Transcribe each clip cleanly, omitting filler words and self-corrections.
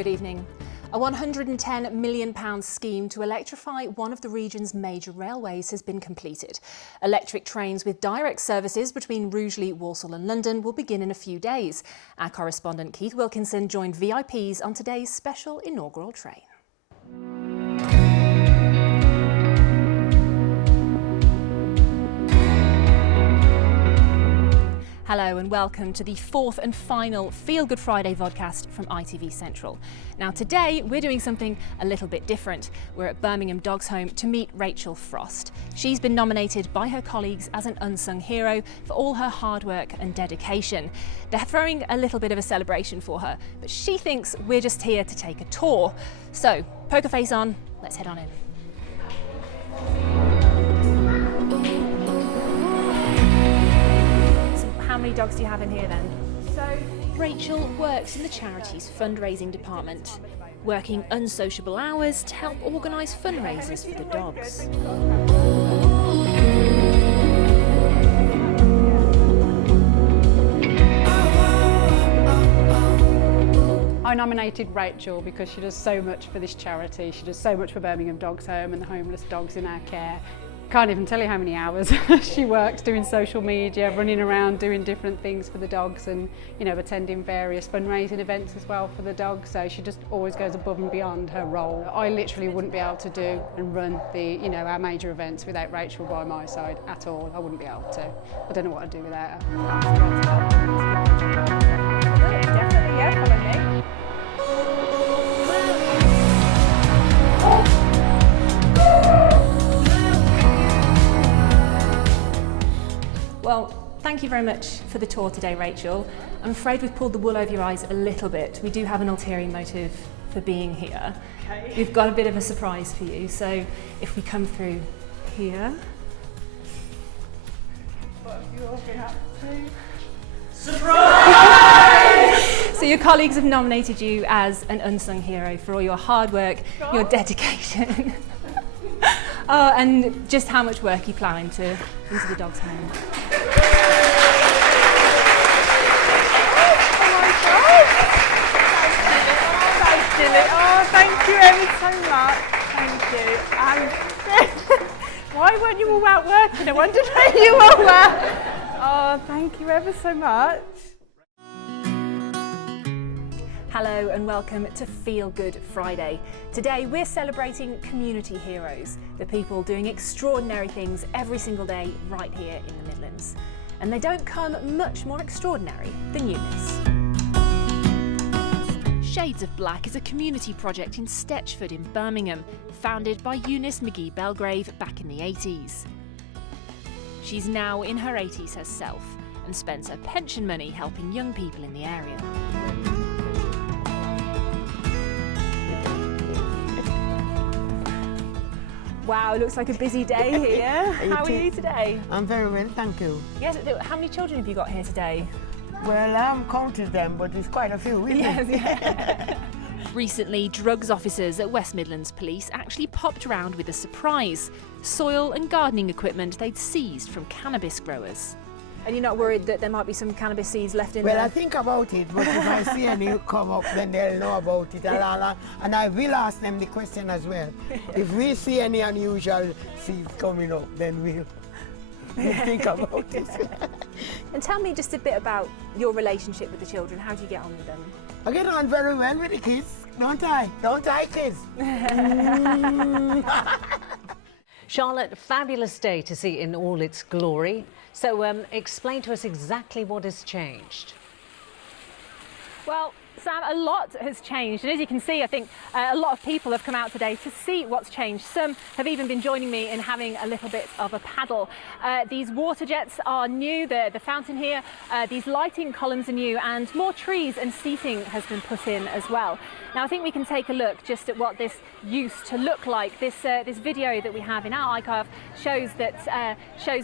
Good evening. A £110 million scheme to electrify one of the region's major railways has been completed. Electric trains with direct services between Rugeley, Walsall and London will begin in a few days. Our correspondent Keith Wilkinson joined VIPs on today's special inaugural train. Hello and welcome to the fourth and final Feel Good Friday vodcast from ITV Central. Now today we're doing something a little bit different. We're at Birmingham Dogs Home to meet Rachel Frost. She's been nominated by her colleagues as an unsung hero for all her hard work and dedication. They're throwing a little bit of a celebration for her, but she thinks we're just here to take a tour. So, poker face on, let's head on in. How many dogs do you have in here then? So, Rachel works in the charity's fundraising department, working unsociable hours to help organise fundraisers for the dogs. I nominated Rachel because she does so much for this charity. She does so much for Birmingham Dogs Home and the homeless dogs in our care. Can't even tell you how many hours she works doing social media, running around doing different things for the dogs and, you know, attending various fundraising events as well for the dogs. So she just always goes above and beyond her role. I literally wouldn't be able to do and run the, you know, our major events without Rachel by my side at all. I wouldn't be able to. I don't know what I'd do without her. Definitely, yeah, follow me. Well, thank you very much for the tour today, Rachel. I'm afraid we've pulled the wool over your eyes a little bit. We do have an ulterior motive for being here. Okay. We've got a bit of a surprise for you, so if we come through here. What have you all been up to? Surprise! So your colleagues have nominated you as an unsung hero for all your hard work, your dedication. Oh, and just how much work you plough into the dog's home. Oh, thank you ever so much. Thank you. Why weren't you all out working? I wondered where you all were. Oh, thank you ever so much. Hello and welcome to Feel Good Friday. Today we're celebrating community heroes, the people doing extraordinary things every single day right here in the Midlands. And they don't come much more extraordinary than Eunice. Shades of Black is a community project in Stetchford in Birmingham, founded by Eunice McGee Belgrave back in the 80s. She's now in her 80s herself and spends her pension money helping young people in the area. Wow, looks like a busy day here. How are you today? I'm very well, thank you. Yes, how many children have you got here today? Well, I haven't counted them, but it's quite a few, isn't it? Yes. Recently, drugs officers at West Midlands Police actually popped round with a surprise: soil and gardening equipment they'd seized from cannabis growers. And you're not worried that there might be some cannabis seeds left in there? Well, I think about it, but if I see any come up, then they'll know about it. And I will ask them the question as well. If we see any unusual seeds coming up, then we'll think about it. And tell me just a bit about your relationship with the children. How do you get on with them? I get on very well with the kids, don't I? Don't I, kids? Charlotte, fabulous day to see in all its glory. So explain to us exactly what has changed. Well, Sam, a lot has changed, and as you can see, I think a lot of people have come out today to see what's changed. Some have even been joining me in having a little bit of a paddle. These water jets are new, the fountain here, these lighting columns are new, and more trees and seating has been put in as well. Now I think we can take a look just at what this used to look like. This video that we have in our archive shows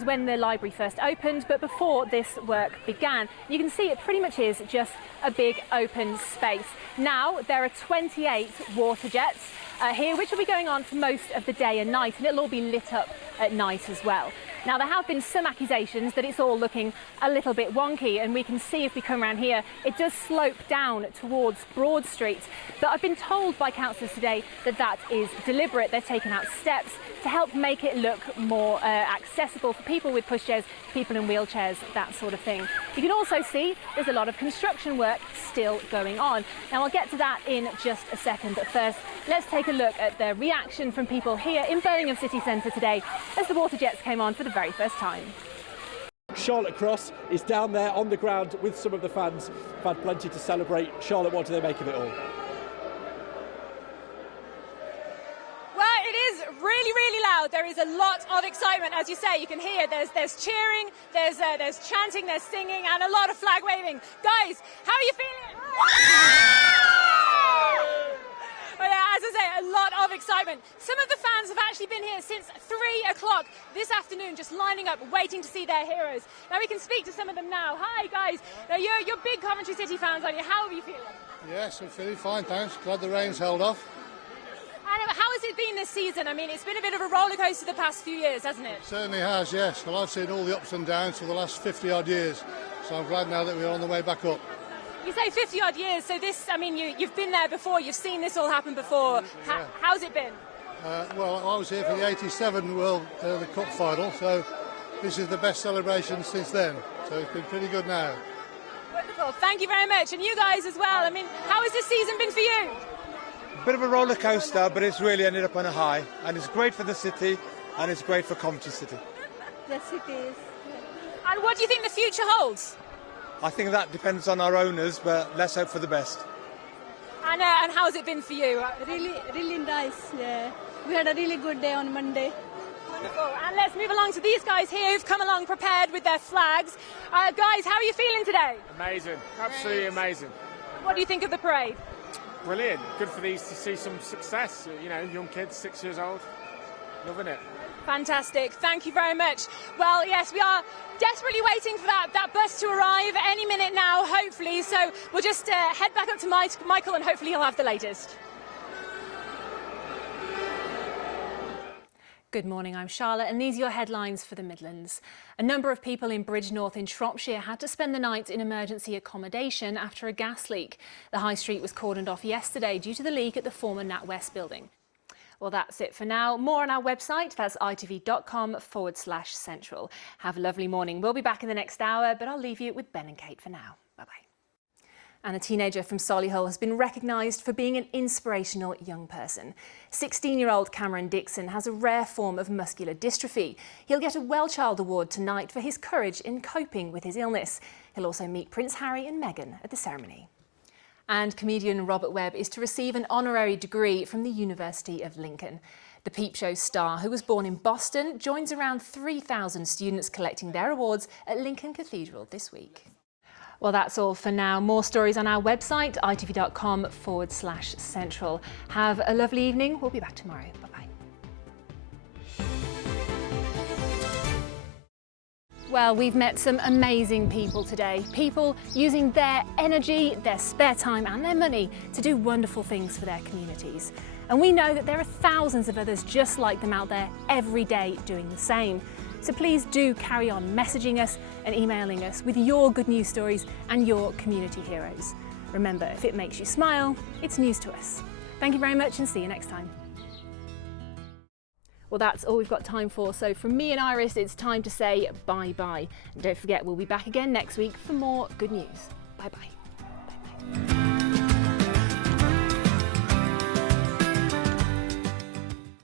when the library first opened, but before this work began. You can see it pretty much is just a big open space. Now there are 28 water jets here, which will be going on for most of the day and night, and it'll all be lit up at night as well. Now, there have been some accusations that it's all looking a little bit wonky, and we can see if we come around here, it does slope down towards Broad Street. But I've been told by councillors today that that is deliberate. They're taking out steps to help make it look more accessible for people with pushchairs, people in wheelchairs, that sort of thing. You can also see there's a lot of construction work still going on. Now, I'll get to that in just a second, but first let's take a look at the reaction from people here in Birmingham city centre today as the water jets came on for the very first time. Charlotte Cross is down there on the ground with some of the fans. Had plenty to celebrate. Charlotte, what do they make of it all? Well, it is really loud. There is a lot of excitement, as you say. You can hear there's cheering, there's chanting, there's singing, and a lot of flag waving. Guys, how are you feeling? Well, yeah, as I say, a lot of excitement. Some of the fans have actually been here since 3 o'clock this afternoon, just lining up, waiting to see their heroes. Now we can speak to some of them now. Hi, guys. Now you're big Coventry City fans, aren't you? How are you feeling? Yes, I'm feeling fine, thanks. Glad the rain's held off. And how has it been this season? I mean, it's been a bit of a roller coaster the past few years, hasn't it? It certainly has, yes. Well, I've seen all the ups and downs for the last 50 odd years, so I'm glad now that we're on the way back up. You say 50 odd years, so this, I mean, you've been there before, you've seen this all happen before. Yeah. How's it been? Well, I was here for the 87 the Cup final, so this is the best celebration since then. So it's been pretty good now. Wonderful, thank you very much. And you guys as well. I mean, how has this season been for you? A bit of a roller coaster, but it's really ended up on a high. And it's great for the city, and it's great for Coventry City. Yes, it is. And what do you think the future holds? I think that depends on our owners, but let's hope for the best. And how's it been for you? Really nice, yeah. We had a really good day on Monday. Wonderful. And let's move along to these guys here who've come along prepared with their flags. Guys, how are you feeling today? Amazing, absolutely amazing. What do you think of the parade? Brilliant. Good for these to see some success. You know, young kids, 6 years old, loving it. Fantastic. Thank you very much. Well, yes, we are desperately waiting for that bus to arrive any minute now, hopefully. So we'll just head back up to Michael and hopefully he'll have the latest. Good morning, I'm Charlotte, and these are your headlines for the Midlands. A number of people in Bridgnorth in Shropshire had to spend the night in emergency accommodation after a gas leak. The high street was cordoned off yesterday due to the leak at the former NatWest building. Well, that's it for now. More on our website, that's itv.com/central. Have a lovely morning. We'll be back in the next hour, but I'll leave you with Ben and Kate for now. Bye-bye. And a teenager from Solihull has been recognised for being an inspirational young person. 16-year-old Cameron Dixon has a rare form of muscular dystrophy. He'll get a Wellchild Award tonight for his courage in coping with his illness. He'll also meet Prince Harry and Meghan at the ceremony. And comedian Robert Webb is to receive an honorary degree from the University of Lincoln. The Peep Show star, who was born in Boston, joins around 3,000 students collecting their awards at Lincoln Cathedral this week. Well, that's all for now. More stories on our website, itv.com/central. Have a lovely evening. We'll be back tomorrow. Bye-bye. Well, we've met some amazing people today. People using their energy, their spare time and their money to do wonderful things for their communities. And we know that there are thousands of others just like them out there every day doing the same. So please do carry on messaging us and emailing us with your good news stories and your community heroes. Remember, if it makes you smile, it's news to us. Thank you very much and see you next time. Well, that's all we've got time for. So from me and Iris, it's time to say bye-bye. And don't forget, we'll be back again next week for more good news. Bye-bye.